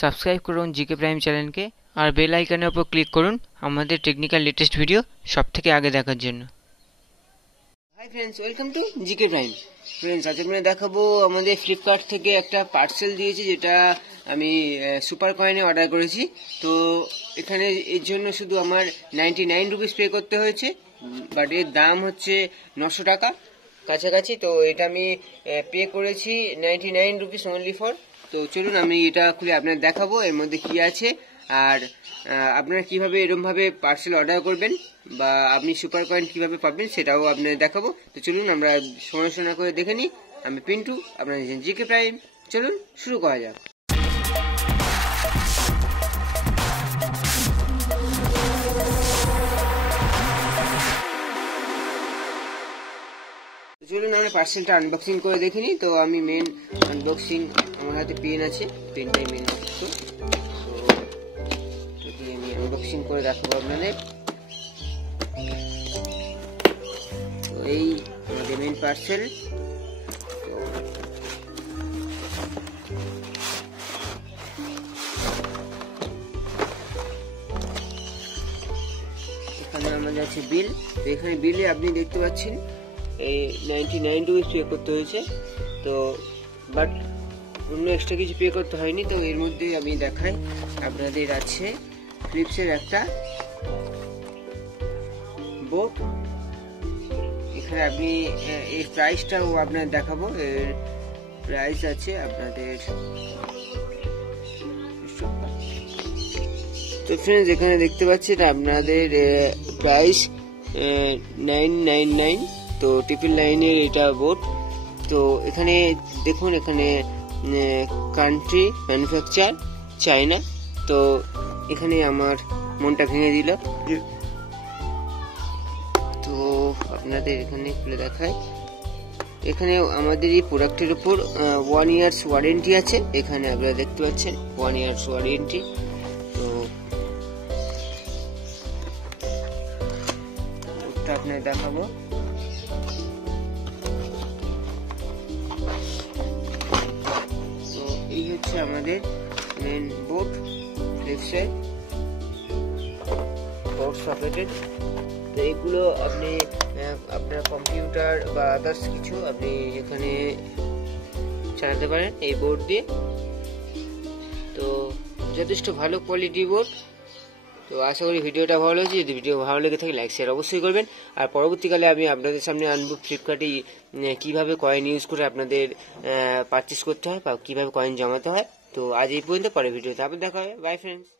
Subscribe করুন GK prime চ্যানেলকে আর bell আইকনের উপর ক্লিক করুন আমাদের টেকনিক্যাল লেটেস্ট ভিডিও সবথেকে আগে দেখার জন্য। Hi friends, welcome to GK prime. Friends, আজ আমরা দেখাবো আমাদের ফ্লিপকার্ট থেকে একটা পার্সেল দিয়েছি, যেটা আমি সুপার কয়েনে অর্ডার করেছি। তো এখানে এর জন্য শুধু আমার 99 রুপিস পে করতে হয়েছে, বাট এর দাম হচ্ছে 900 টাকা কাছাকাছি। তো এটা আমি পে করেছি 99 রুপিস অনলি ফর। তো চলুন আমি এটা খুলে আপনাদের দেখাবো এর মধ্যে কি আছে, আর আপনারা কিভাবে এরকমভাবে পার্সেল অর্ডার করবেন বা আপনি সুপার কয়েন কিভাবে পাবেন সেটাও আপনাদের দেখাবো। তো চলুন আমরা সমালোচনা করে দেখে নিই। আমি পিন্টু, আপনারা জিকে প্রাইম। চলুন শুরু করা যাক। চলুন আমরা পার্সেলটা আনবক্সিং করে দেখে নিই। তো আমি মেন আনবক্সিং, আমার হাতে পেন আছে, পেনটাই মেন অবশ্য। তো আমি আনবক্সিং করে দেখাবো আপনাদের। তো এই আমাদের মেন পার্সেল। তো এখানে আমাদের আছে বিল। তো এখানে বিলে আপনি দেখতে পাচ্ছেন এই 99 রুপিস পে করতে হয়েছে। তো বাট অন্য এক্সট্রা কিছু পে করতে হয়নি। তো এর মধ্যে আমি দেখাই আপনাদের আছে ফিলিপসের একটা বোট। এখানে আপনি এর প্রাইসটাও আপনাদের দেখাবো। এর প্রাইস আছে আপনাদের। তো ফ্রেন্ডস, এখানে দেখতে পাচ্ছেন আপনাদের প্রাইস 999। তো 999 এটা বোট। তো এখানে দেখুন, এখানে কান্ট্রি ম্যানুফ্যাকচার চায়না। তো এখানে আমার মনটা ভেঙে দিল। তো আপনাদের এখানে খুলে দেখাই। এখানে আমাদের এই প্রোডাক্টের উপর 1 ইয়ার্স ওয়ারেন্টি আছে। এখানে আপনারা দেখতে পাচ্ছেন 1 ইয়ার্স ওয়ারেন্টি। তো আপনাদের দেখাবো। তো এই হচ্ছে আমাদের মেন বোর্ড, ফ্লিপসের বোর্ড সকেটেড। তো এইগুলো আপনি আপনার কম্পিউটার বা আদার্স কিছু আপনি এখানে চালাতে পারেন এই বোর্ড দিয়ে। তো যথেষ্ট ভালো কোয়ালিটি বোর্ড। তো আশা করি ভিডিওটা ভালো হয়েছে। যদি ভিডিও ভালো লেগে থাকে লাইক শেয়ার অবশ্যই করবেন। আর পরবর্তীকালে আমি আপনাদের সামনে আনবো ফ্লিপকার্টে কিভাবে কয়েন ইউজ করে আপনাদের পারচেস করতে হয় বা কিভাবে কয়েন জমাতে হয়। তো আজ এই পর্যন্ত, পরে ভিডিওতে আবার দেখা হবে। By friends.